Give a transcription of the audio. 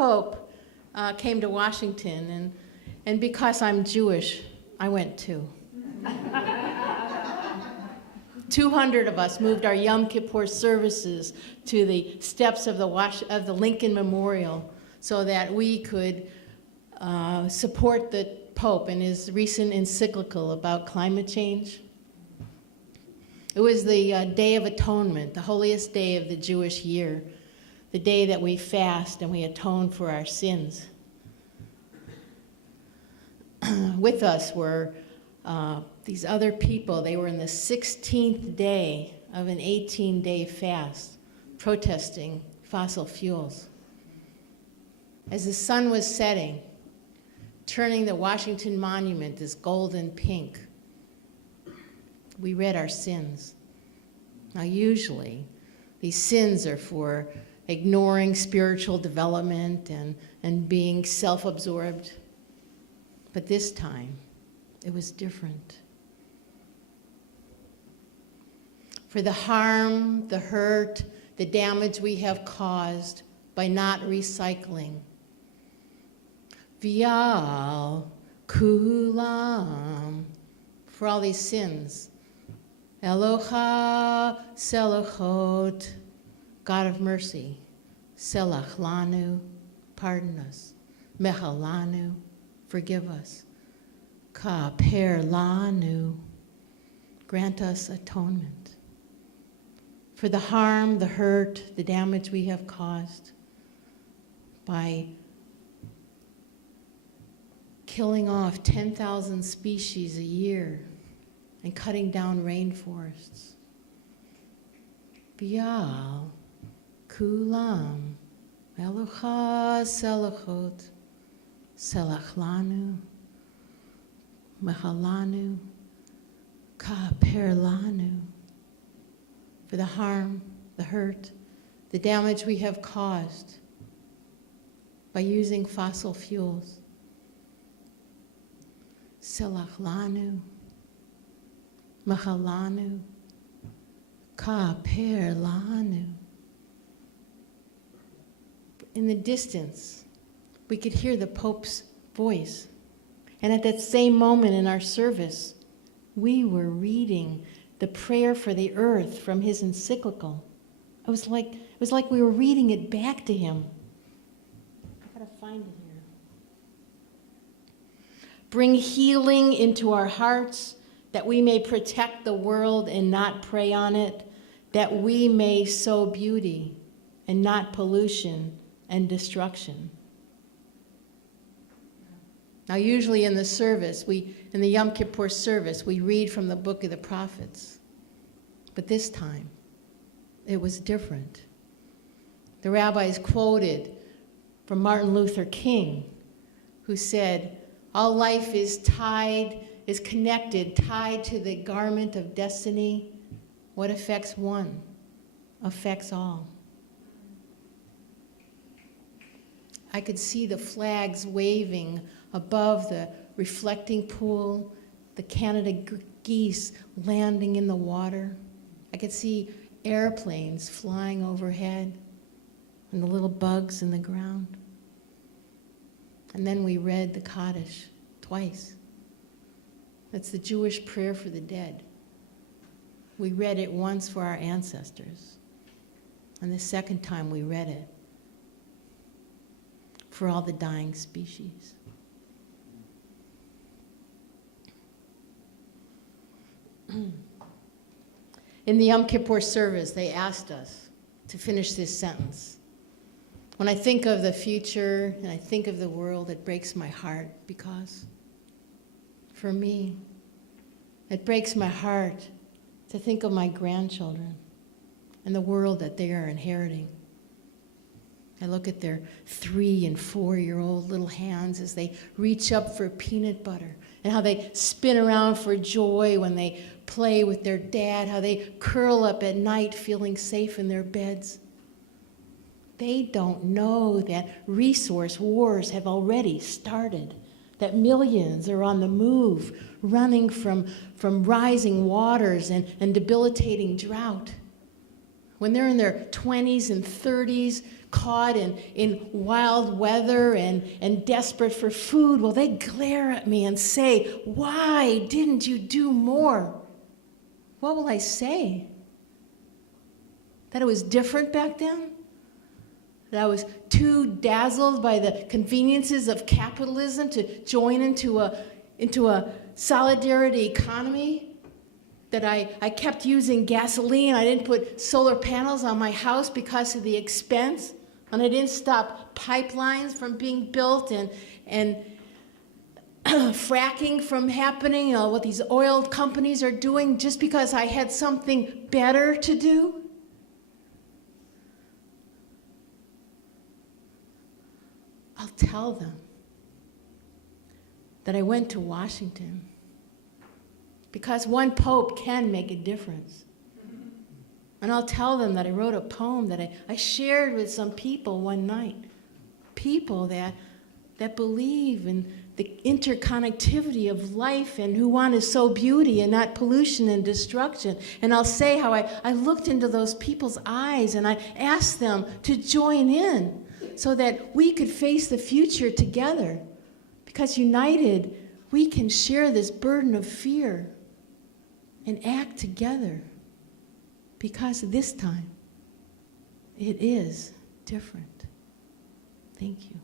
Pope came to Washington, and because I'm Jewish, I went too. 200 of us moved our Yom Kippur services to the steps of the Lincoln Memorial so that we could support the Pope in his recent encyclical about climate change. It was the Day of Atonement, the holiest day of the Jewish year, the day that we fast and we atone for our sins. With us were these other people. They were in the 16th day of an 18-day fast, protesting fossil fuels. As the sun was setting, turning the Washington Monument this golden pink, we read our sins. Now, usually, these sins are for ignoring spiritual development and being self-absorbed. But this time, it was different. For the harm, the hurt, the damage we have caused by not recycling. Vial kulam, for all these sins. Eloha selachot, God of mercy. Selach lanu, pardon us. Mechalanu, forgive us. Kaper lanu, grant us atonement. For the harm, the hurt, the damage we have caused by killing off 10,000 species a year and cutting down rainforests. Bial, kulam, elocha selachot, selachlanu, mechalanu, kaperlanu, for the harm, the hurt, the damage we have caused by using fossil fuels. Selachlanu, Machalanu, Kaperlanu. In the distance, we could hear the Pope's voice. And at that same moment in our service, we were reading the prayer for the earth from his encyclical. It was like we were reading it back to him. I gotta find it here. Bring healing into our hearts, that we may protect the world and not prey on it, that we may sow beauty and not pollution and destruction. Now, usually in the service, in the Yom Kippur service, we read from the book of the prophets. But this time, it was different. The rabbis quoted from Martin Luther King, who said, all life is connected, tied to the garment of destiny. What affects one affects all. I could see the flags waving above the reflecting pool, the Canada geese landing in the water. I could see airplanes flying overhead and the little bugs in the ground. And then we read the Kaddish twice. That's the Jewish prayer for the dead. We read it once for our ancestors, and the second time we read it for all the dying species. In the Yom Kippur service, they asked us to finish this sentence. When I think of the future and I think of the world, it breaks my heart because, for me, it breaks my heart to think of my grandchildren and the world that they are inheriting. I look at their 3- and 4-year-old little hands as they reach up for peanut butter, and how they spin around for joy when they play with their dad, how they curl up at night feeling safe in their beds. They don't know that resource wars have already started, that millions are on the move, running from rising waters and debilitating drought. when they're in their 20s and 30s, caught in wild weather and desperate for food, well, they glare at me and say, "Why didn't you do more?" What will I say? That it was different back then? That I was too dazzled by the conveniences of capitalism to join into a solidarity economy? That I kept using gasoline, I didn't put solar panels on my house because of the expense, and I didn't stop pipelines from being built and fracking from happening, what these oil companies are doing just because I had something better to do? I'll tell them that I went to Washington because one pope can make a difference. And I'll tell them that I wrote a poem that I shared with some people one night. People that believe in the interconnectivity of life and who want to sow beauty and not pollution and destruction. And I'll say how I looked into those people's eyes and I asked them to join in so that we could face the future together. Because united, we can share this burden of fear and act together. Because this time, it is different. Thank you.